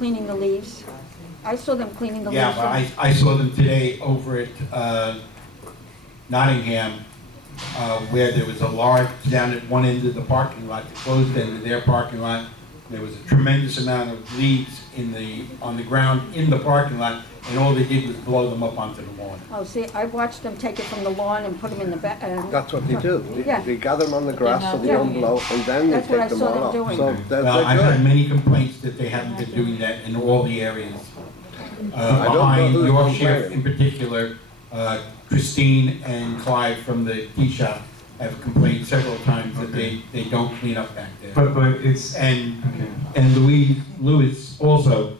cleaning the leaves. I saw them cleaning the Yeah, leaves. but I saw them today over at Nottingham, where there was a large, down at one end of the parking lot, the closed end of their parking lot. There was a tremendous amount of leaves on the ground in the parking lot, and all they did was blow them up onto the lawn. Oh, see, I watched them take it from the lawn and put them in the back. That's what they do. Yeah. They gather them on the grass so they Yeah. don't blow, and then they That's what I take them saw all them off. doing. So they're Well, I've had good. many complaints that they haven't been doing that in all the areas. don't know Behind who's your complaining. shift in particular, Christine and Clive from the tea shop have complained several times that they don't clean up back there. But it's, And okay. Lewis also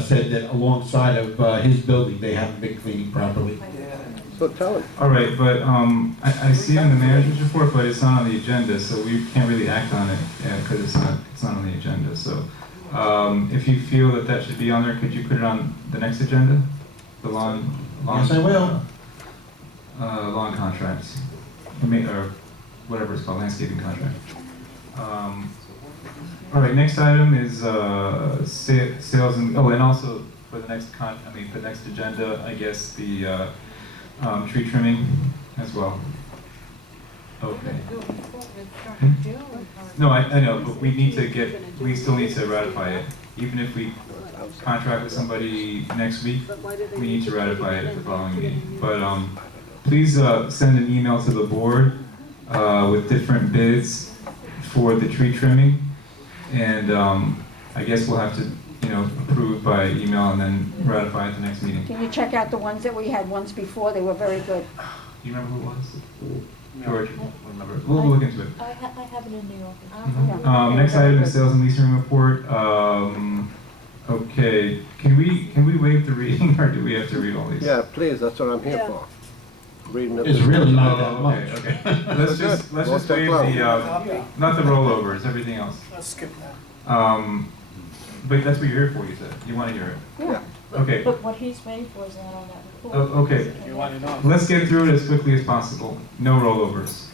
said that alongside of his building, they haven't been cleaning properly. So tell them. All right, but I see in the manager's report, but it's not on the agenda, so we can't really act on it, because it's not on the agenda. So if you feel that that should be on there, could you put it on the next agenda? The lawn. Yes, I will. Lawn contracts, or whatever it's called, landscaping contract. All right, next item is sales and, oh, and also for the next for the next agenda, I guess the tree trimming as well. Okay. No, I know, but we still need to ratify it. Even if we contract with somebody next week, we need to ratify it at the following meeting. But please send an email to the board with different bids for the tree trimming. And I guess we'll have to, approve by email and then ratify at the next meeting. Can you check out the ones that we had once before? They were very good. Do you remember who it was? George? I don't remember. We'll look into it. I have it in the office. Yeah. Next item is sales and leasing report. Okay, can we waive the reading, or do we have to read all these? Yeah, please, that's what I'm here Yeah. for. Reading the. It's really not that Oh, much. okay, okay. Let's just Won't waive take long. the, not the rollovers, everything else. Let's skip that. But that's what you're here for, you said. You want to hear it. Yeah. Okay. But what he's waiting for is not on that report. Oh, okay. You want to know? Let's get through it as quickly as possible. No rollovers.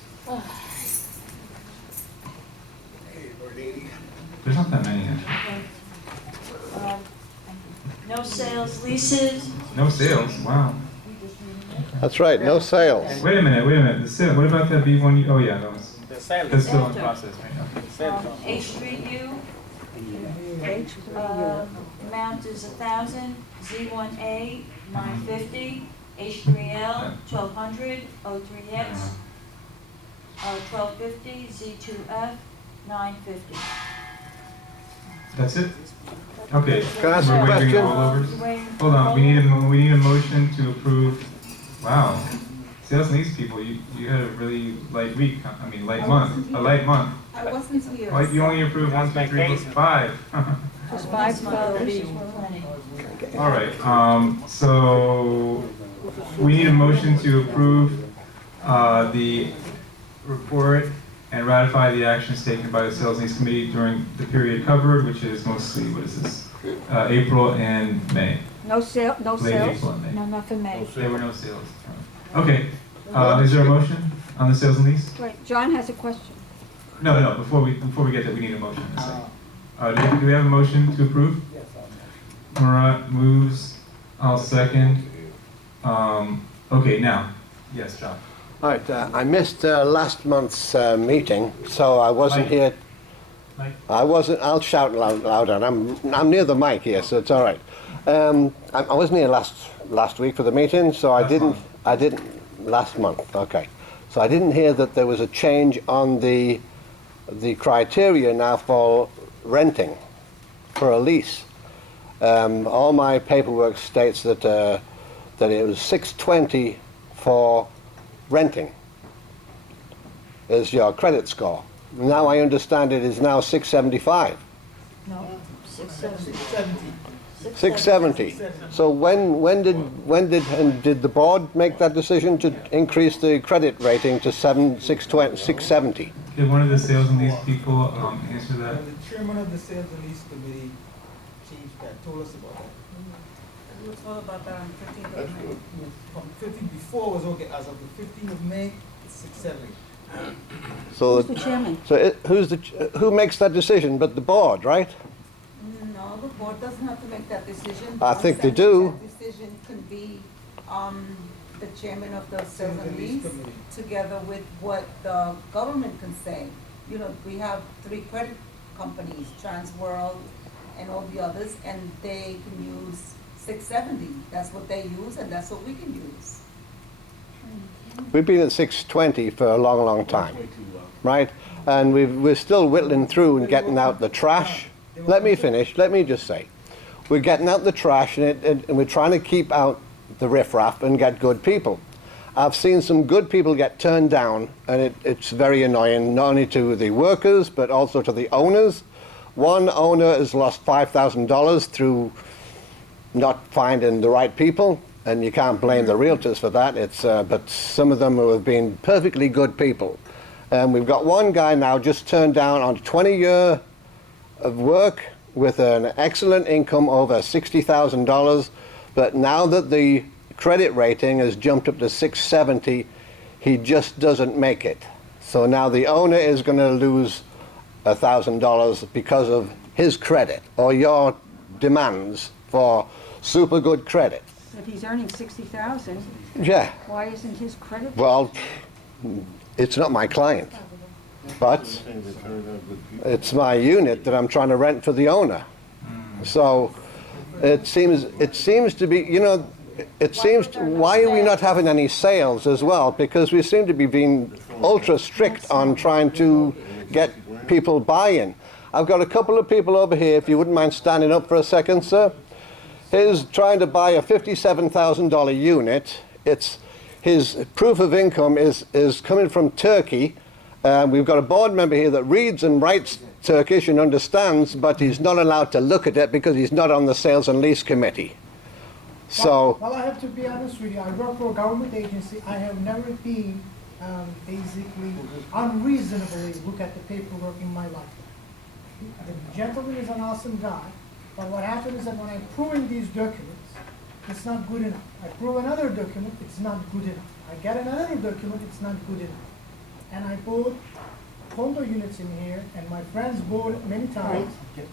There's not that many actually. Um, No sales, leases. No sales, wow. That's right, no sales. Wait a minute, the sale, what about that B1, oh yeah, The sale. that's still in process, right? Okay. Sale. H3U, H3U. amount is 1,000, Z1A 950, H3L 1200, O3X 1250, Z2F 950. That's it? Okay. Can I ask We're a waiving question? rollovers? Waiting for Hold on, we need a motion to approve, wow. Sales and lease people, you had a really light week, light month, a light month. I wasn't here. Like, you only approved 1, 2, 3, 4, 5. Just Next five month will be photos. plenty. All right, so we need a motion to approve the report and ratify the actions taken by the Sales and Lease Committee during the period covered, which is mostly, what is this? April and May, No sale, no late sales? April and May. No, nothing May. There were no sales. Okay, is there a motion on the sales and lease? Wait, John has a question. No, before we get that, we need a motion. in a second. Do we have a motion to approve? Yes, Murat moves, I'll second. Okay, now, yes, John. All right, I missed last month's meeting, so I wasn't Mike. here. Mike? I'll shout louder. I'm near the mic here, so it's all right. I wasn't here last week for the meeting, so I didn't last month. Okay, so I didn't hear that there was a change on the criteria now for renting for a lease. All my paperwork states that it was $620 for renting is your credit score. Now I understand it is now $675. No, 670. 670. So when did the board make that decision to increase the credit rating to 670? Did one of the sales and lease people answer that? The chairman of the sales and lease committee, chief, that told us about that. We were told about that on 15th of May. From 15 before was okay, as of the 15th of May, it's 670. So Mr. Chairman, so who makes that decision but the board, right? No, the board doesn't have to make that decision. I The think they one do. That decision can be, the chairman of the sales and and lease lease, committee. together with what the government can say. You know, we have 3 credit companies, Transworld and all the others, and they can use 670. That's what they use, and that's what we can use. We've been at 620 for a long, long time, right? And we're still whittling through and getting out the trash. Let me finish. Let me just say, we're getting out the trash, and we're trying to keep out the riffraff and get good people. I've seen some good people get turned down, and it's very annoying, not only to the workers, but also to the owners. One owner has lost $5,000 through not finding the right people, and you can't blame the realtors for that. But some of them who have been perfectly good people. And we've got one guy now just turned down on 20-year of work with an excellent income over $60,000. But now that the credit rating has jumped up to 670, he just doesn't make it. So now the owner is going to lose $1,000 because of his credit or your demands for super good credit. If he's earning 60,000, Yeah, why isn't his credit? well, it's not my client, but it's my unit that I'm trying to rent for the owner. So it seems to be, you know, why are we not having any sales as well? Because we seem to be being ultra strict on trying to get people buy-in. I've got a couple of people over here, if you wouldn't mind standing up for a second, sir. He's trying to buy a $57,000 unit. His proof of income is coming from Turkey. We've got a board member here that reads and writes Turkish and understands, but he's not allowed to look at it because he's not on the sales and lease committee. So, Well, I have to be honest with you. I work for a government agency. I have never been basically unreasonably look at the paperwork in my life. The gentleman is an awesome guy, but what happened is that when I'm proving these documents, it's not good enough. I prove another document, it's not good enough. I get another document, it's not good enough. And I bought condo units in here, and my friends bought it many times.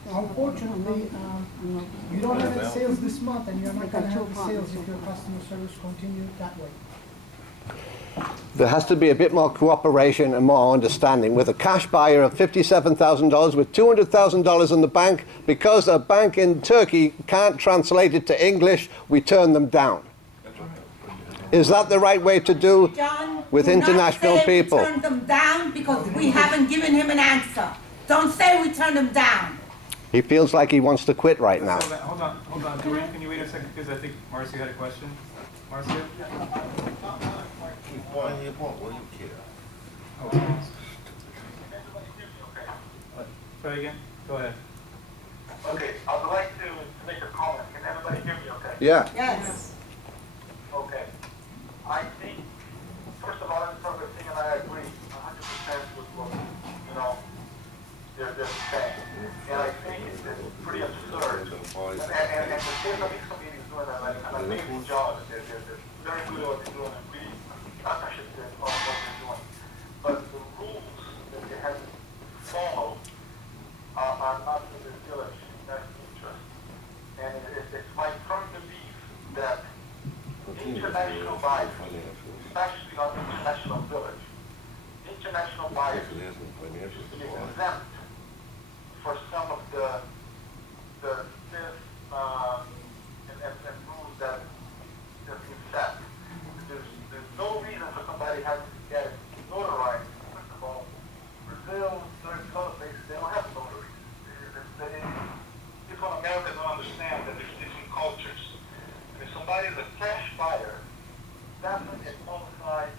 Unfortunately, you don't have any sales this month, and you're not going to have the sales if your customer service continues that way. there has to be a bit more cooperation and more understanding. With a cash buyer of $57,000 with $200,000 in the bank, because a bank in Turkey can't translate it to English, we turn them down. Is that the right way to do John, with do not international say people? We turned them down because we haven't given him an answer. Don't say we turned them down. He feels like he wants to quit right now. Hold on, Doreen, can you wait a second, because I think Marcia had a question. Marcia? Try again, go ahead. Okay, I would like to make a comment. Can everybody hear me okay? Yeah. Yes. Okay. I think, first of all, Mr. Singh and I agree 100% with what, you know, they're saying. And I think it's pretty absurd. And the Sales and Lease Committee is doing an amazing job. They're very good at what they're doing and really appreciative of what they're doing. But the rules that they have to follow are not in the village best interest. And it's my firm belief that international buyers, especially on the international village, international buyers should be exempt for some of the myths and rules that we set. There's no reason for somebody having to get it notarized. First of all, Brazil, certain other places, they don't have notaries. People in America don't understand that there's different cultures. And if somebody is a cash buyer, definitely a qualified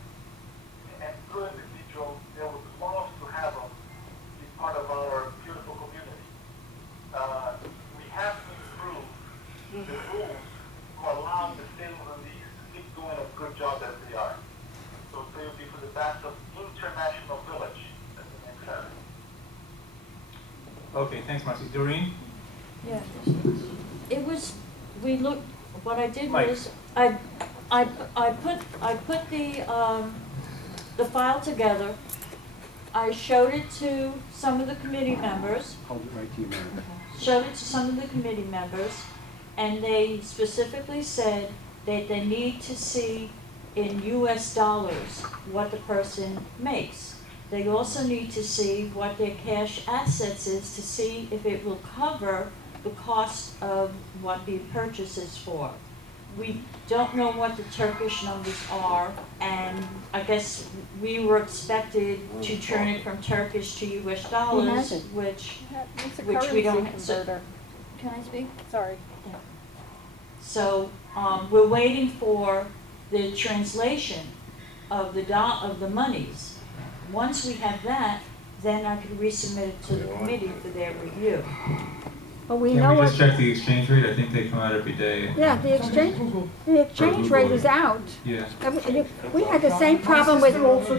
and good individual, they would love to have them be part of our beautiful community. We have to improve the rules to allow the sales and lease to keep doing a good job as they are. So they will be for the best of international village, as it makes sense. Okay, thanks, Marcia. Doreen? Yeah. It was, we looked, what I did Mike. was, I put the file together, I showed it to some of the committee members. Hold it right to you, Mary. Showed it to some of the committee members, and they specifically said that they need to see in US dollars what the person makes. They also need to see what their cash assets is to see if it will cover the cost of what the purchase is for. We don't know what the Turkish numbers are, and I guess we were expected to turn it from Turkish to US dollars, hasn't? which It's a Which we don't- currency converter. Can I speak? Sorry. So, we're waiting for the translation of the monies. Once we have that, then I could resubmit it to the committee for their review. But we Can know we what, just check the exchange rate? I think they come out every day. yeah, the exchange rate is out. Yeah. We had the same problem My with, sister also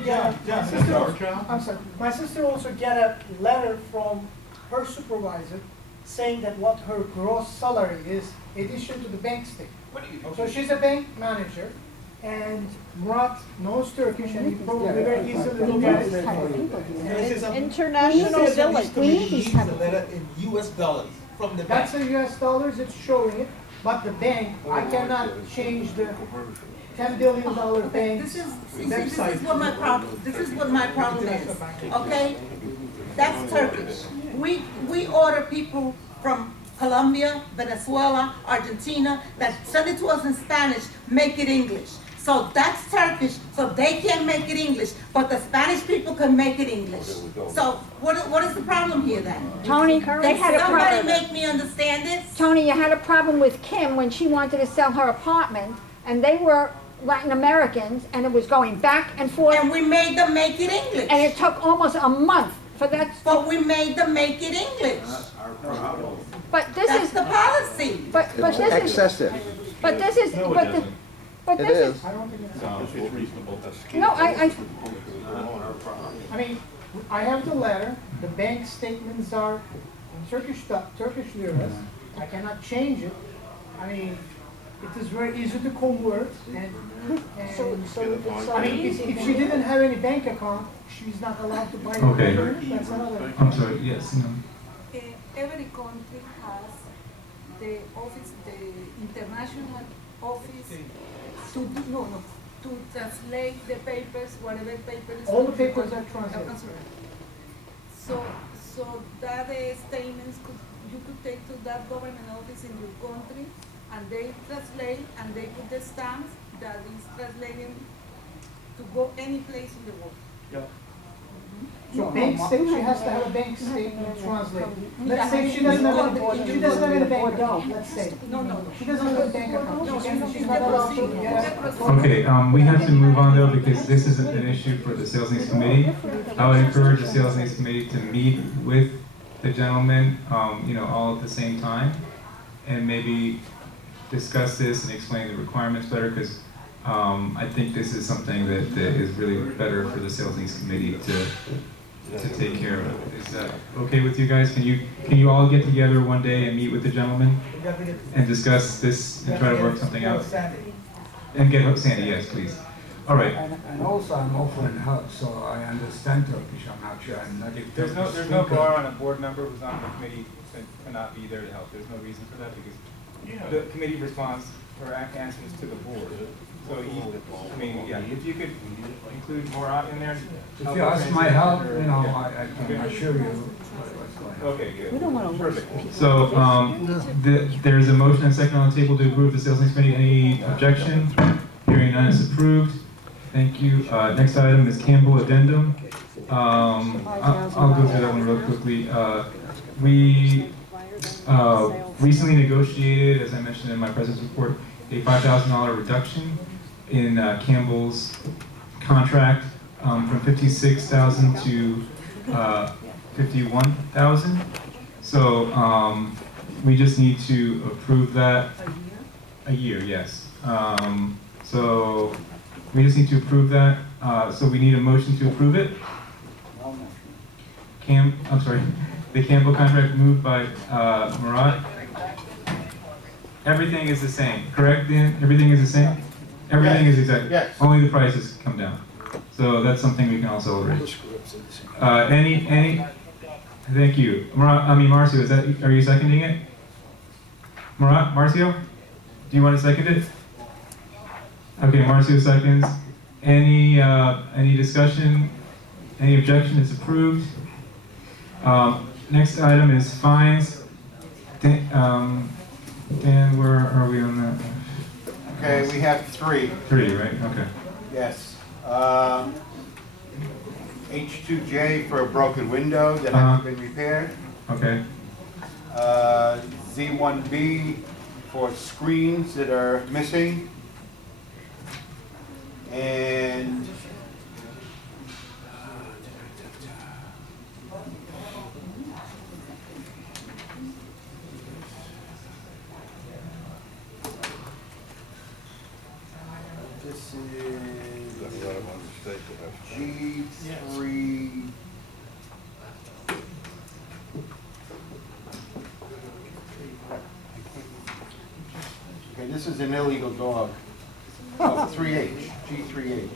I'm sorry, my sister also get a letter from her supervisor saying that what her gross salary is addition to the bank statement. So she's a bank manager, and Murat knows Turkish, and he probably very easily look at it. International Village. We need these type of letter in US dollars from the bank. That's in US dollars, it's showing it, but the bank, I cannot change the $10 billion bank. This is what my problem, this is what my problem is, okay? That's Turkish. We order people from Colombia, Venezuela, Argentina, that send it to us in Spanish, make it English. So that's Turkish, so they can't make it English, but the Spanish people can make it English. So what is the problem here then? Tony, they had a Somebody problem. make me understand this? Tony, you had a problem with Kim when she wanted to sell her apartment, and they were Latin Americans, and it was going back and forth, And we made them make it English. and it took almost a month for that. But we made them make it English. But this That's is, the policy. but this is, Excessive. but this is, but It this is. I don't think it's. no, I mean, I have the letter, the bank statements are in Turkish liras, I cannot change it. I mean, it is very easy to convert, and I mean, if she didn't have any bank account, she's not allowed to buy Okay. that's another. I'm sorry, yes, no. Every country has the office, the international office to translate the papers, whatever paper is. All the papers are translated. So that statements you could take to that government office in your country, and they translate and they put the stamps that is translating to go any place in the world. So bank statement, she has to have a bank statement translated. Let's say she doesn't have a bank account, let's say. No. She doesn't have a bank account, she's not allowed to get. Okay, we have to move on though, because this is an issue for the Sales Needs Committee. I would encourage the Sales Needs Committee to meet with the gentleman, all at the same time, and maybe discuss this and explain the requirements better, because I think this is something that is really better for the Sales Needs Committee to take care of. Is that okay with you guys? Can you all get together one day and meet with the gentleman and discuss this and try to work something out? And get Sandy, yes, please. All right. And also, I'm offering help, so I understand Turkish. I'm not sure. I'm not a There's no speaker. bar on a board member who's on the committee that cannot be there to help. There's no reason for that because the committee responds or answers to the board. So if you could include more in there. If you ask my help, I can assure you what's going on. Okay, good. We don't want to perfect. So there's a motion and second on the table to approve the Sales Needs Committee. Any objection? Hearing none, is approved. Thank you. Next item is Campbell Addendum. I'll go through that one real quickly. We recently negotiated, as I mentioned in my president's report, a $5,000 reduction in Campbell's contract from $56,000 to $51,000. So we just need to approve that. A year, yes. So we just need to approve that. So we need a motion to approve it. The Campbell contract moved by Murat. Everything is the same, correct, Dan? Everything is the same? Everything is exact. Yes. Only the prices come down. So that's something we can also arrange. Thank you. Marcio, are you seconding it? Marcio? Do you want to second it? Okay, Marcio seconds. Any discussion? Any objection? It's approved. Next item is fines. Dan, where are we on that? Okay, we have three. Three, right? Okay. Yes. H2J for a broken window that hasn't been repaired. Okay. Z1B for screens that are missing. And this is G3. Okay, this is an illegal dog. Oh, 3H, G3H.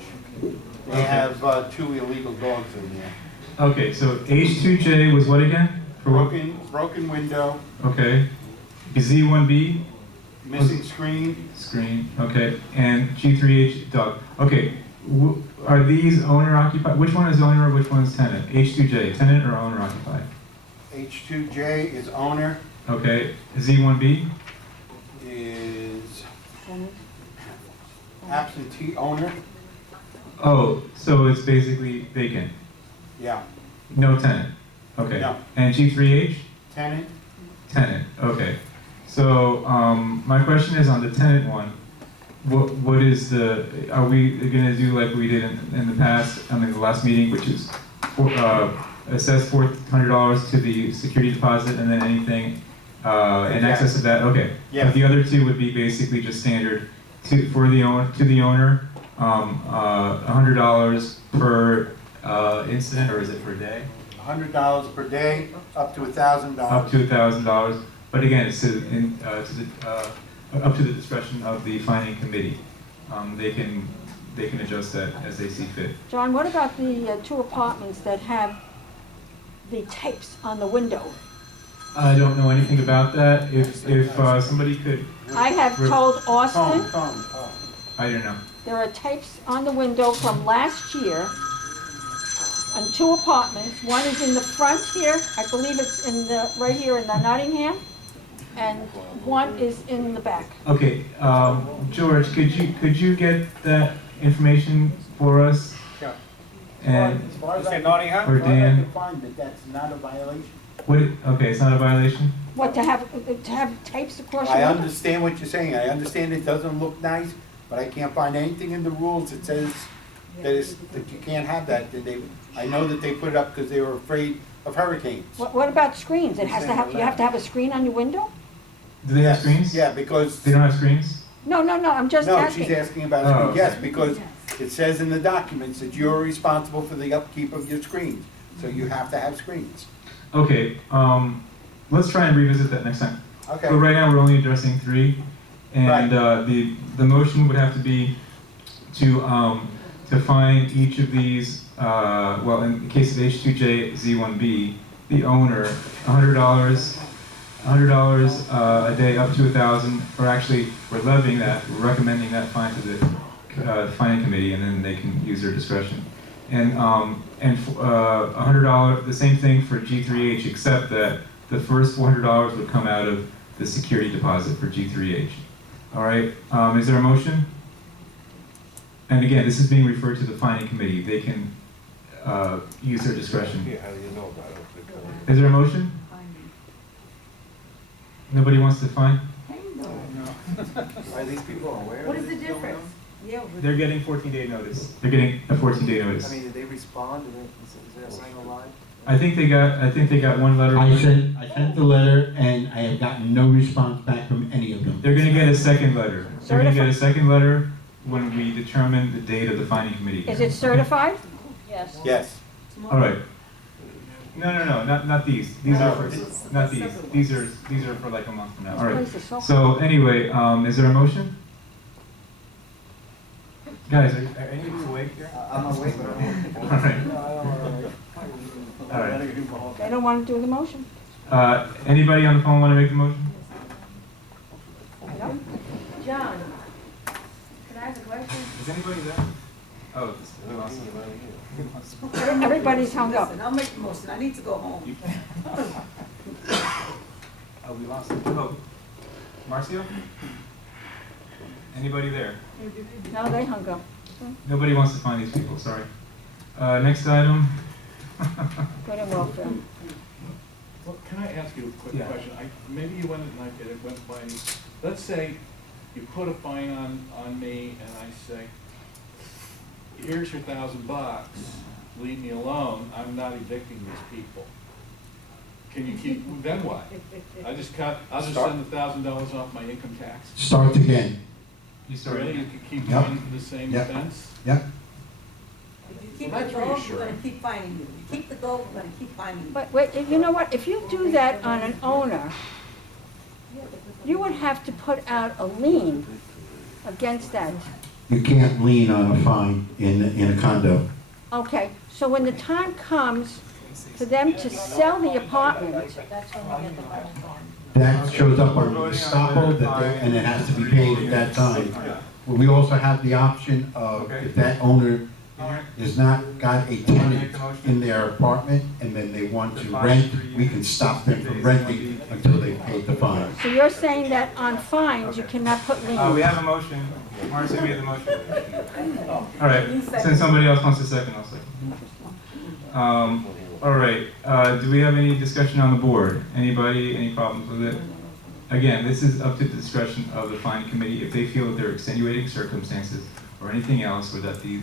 They have two illegal dogs in there. Okay, so H2J was what again? For what? Broken window, Okay. Z1B? missing screen. Screen, okay. And G3H dog. Okay, are these owner occupied? Which one is owner, which one is tenant? H2J, tenant or owner occupied? H2J is owner, Okay, Z1B? is absentee owner. Oh, so it's basically vacant. Yeah, No tenant. Okay. No. And G3H? tenant. Tenant. Okay. So my question is on the tenant one. What is the? Are we going to do like we did in the past? I mean, the last meeting, which is assess $400 to the security deposit, and then anything in excess of that. Okay. Yeah. But the other two would be basically just standard to the owner. $100 per incident, or is it per day? $100 per day, up to $1,000. Up to $1,000. But again, it's up to the discretion of the fining committee. They can adjust that as they see fit. John, what about the two apartments that have the tapes on the window? I don't know anything about that. If somebody could, I have told Austin I don't know. there are tapes on the window from last year on two apartments. One is in the front here, I believe it's right here in the Nottingham, and one is in the back. Okay, George, could you get that information for us? Sure. And As far as You I say Nottingham? or as I Dan? can find it, that's not a violation. Okay, it's not a violation. What, to have tapes across your I window? understand what you're saying. I understand it doesn't look nice, but I can't find anything in the rules that says that you can't have that. I know that they put it up because they were afraid of hurricanes. What about screens? You have to have a screen on your window? Do they have screens? Yeah, because, They don't have screens? No, I'm just no, asking. she's asking about Oh, screens. Yes, okay. because it says in the documents that you're responsible for the upkeep of your screens. So you have to have screens. Okay, let's try and revisit that next time. Okay. But right now, we're only addressing three, and the motion would have to be to fine each of these, well, in the case of H2J Z1B, the owner, $100 a day up to 1,000, or actually, we're levying that, we're recommending that fine to the fining committee, and then they can use their discretion. And $100, the same thing for G3H, except that the first $400 would come out of the security deposit for G3H. All right, is there a motion? And again, this is being referred to the fining committee. They can use their discretion. Is there a motion? Nobody wants to fine? Are these people aware? What is the difference? Yeah. They're getting 14-day notice. They're getting a 14-day notice. did they respond? Is there a single line? I think they got one letter. I sent the letter, and I have gotten no response back from any of them. They're gonna get a second letter. They're gonna get a second letter when we determine the date of the fining committee. Is it certified? Yes. Yes. All right. No, not these. These are for, not these. These are for like a month from now. All right. This place is so So anyway, is there a motion? Guys, are any of you awake here? I'm awake. All right. All right. They don't want to do the motion. Anybody on the phone want to make the motion? No? John, can I ask a question? Is anybody there? Oh, we lost him. Everybody's hung up. Listen, I'll make the motion, I need to go home. Oh, we lost him. Oh, Marcio? Anybody there? No, they hung up. Nobody wants to find these people, sorry. Next item. Good and welfare. Well, can I ask you a quick Yeah. question? Maybe you went and I did, it went by me. Let's say you put a fine on me and I say, here's your $1,000, leave me alone, I'm not evicting these people. Can you keep, then what? I'll just send $1,000 off my income tax? Start again. You start Really, again. you could keep Yep. going for the same Yep. offense? Yep. If you keep Well, the that's dog, we're reassuring. gonna keep finding you. You keep the dog, we're gonna keep finding you. But wait, you know what, if you do that on an owner, you would have to put out a lien against that. You can't lien on a fine in a condo. Okay, so when the time comes for them to sell the apartment, That's when we get the money from. That shows up on the Gestapo, and it has to be paid at that time. We also have the option of, if that owner has not got a tenant in their apartment, and then they want to rent, we can stop them from renting until they've paid the fine. so you're saying that on fines, you cannot put We liens? have a motion. Marcy made the motion. All right, since somebody else wants a second, I'll second. All right, do we have any discussion on the board? Anybody, any problems with it? Again, this is up to the discretion of the fine committee. If they feel that there are extenuating circumstances or anything else, or that the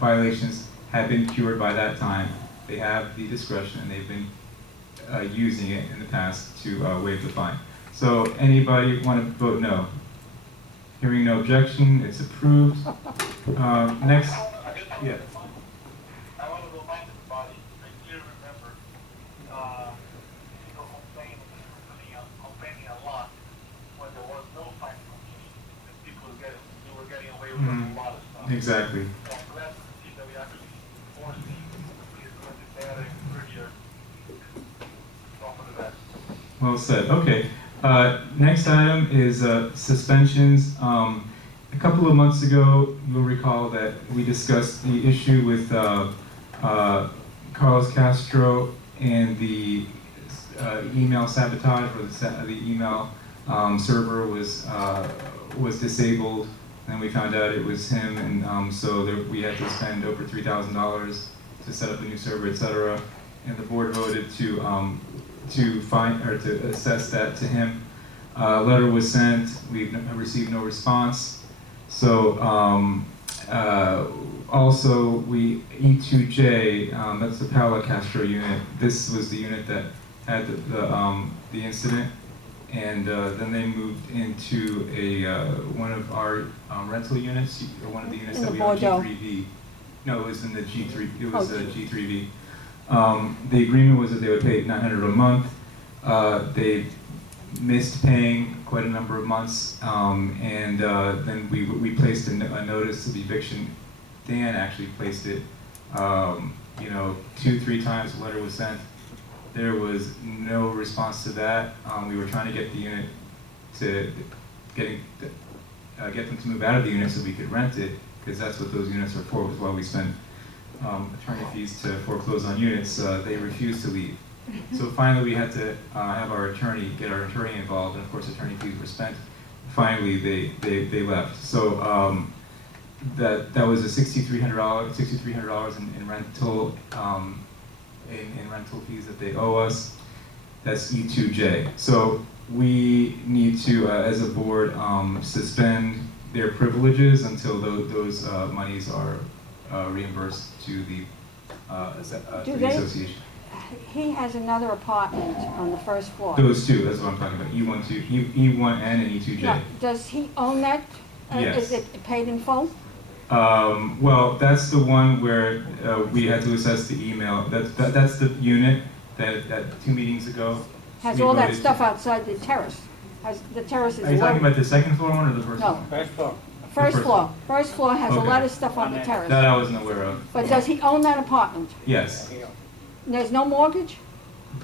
violations have been cured by that time, they have the discretion, and they've been using it in the past to waive the fine. So anybody want to vote no? Hearing no objection, it's approved. Next, yeah. I want to remind everybody, I clearly remember, people complaining a lot when there was no fine company, and people were getting away with a lot of stuff. Exactly. So I'm glad to see that we actually forced the police to do better and prettier. All for the best. Well said. Okay. Next item is suspensions. A couple of months ago, you'll recall that we discussed the issue with Carlos Castro and the email sabotage, where the email server was disabled, and we found out it was him, and so we had to spend over $3,000 to set up a new server, etc. And the board voted to assess that to him. Letter was sent. We've received no response. So also E2J, that's the Paolo Castro unit. This was the unit that had the incident, and then they moved into one of our rental units, or one of the units In that the we own, Bordeaux. G3V. No, it was in the G3. It was Oh, G3V. The agreement was that they would pay $900 a month. They missed paying quite a number of months, and then we placed a notice of eviction. Dan actually placed it, 2-3 times. The letter was sent. There was no response to that. We were trying to get the unit to get them to move out of the unit so we could rent it, because that's what those units are for. Was why we spent attorney fees to foreclose on units. They refused to leave. So finally, we had to have get our attorney involved, and of course, attorney fees were spent. Finally, they left. So that was a $6,300 in rental in rental fees that they owe us. That's E2J. So we need to, as a board, suspend their privileges until those monies are reimbursed to the association. He has another apartment on the first floor. Those two, that's what I'm talking about. E1N and E2J. Now, does he own that? Yes. Is it paid in full? Well, that's the one where we had to assess the email. That's the unit that 2 meetings ago. Has we all that voted stuff outside the terrace? The terrace is Are you talking low. about the second floor one or the first No. one? First floor. First floor. First floor has a Okay. lot of stuff on the terrace. That I wasn't aware of. But does he own that apartment? Yes. There's no mortgage?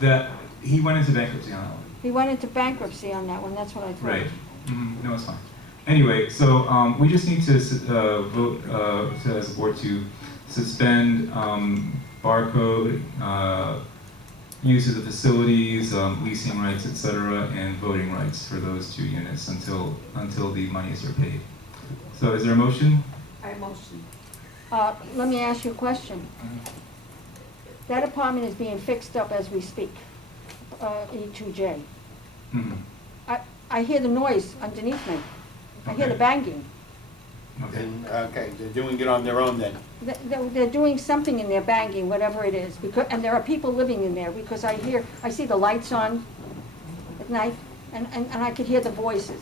That, he went into bankruptcy on that one. He went into bankruptcy on that one, that's what I thought. Right. No, it's fine. Anyway, so we just need to vote as a board to suspend barcode, use of the facilities, leasing rights, etc., and voting rights for those 2 units until the monies are paid. So is there a motion? I motion. Let me ask you a question. That apartment is being fixed up as we speak, E2J. Mhm. I hear the noise underneath me. I hear the banging. Okay. Okay, they're doing it on their own then. They're doing something in there, banging, whatever it is, because, and there are people living in there, because I see the lights on at night, and I could hear the voices.